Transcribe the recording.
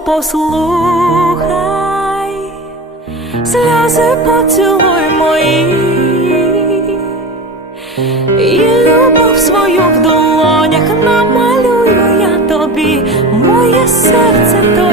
послухай, сльози поцілуй мої, і любов свою в долонях намалюю я тобі, моє серце то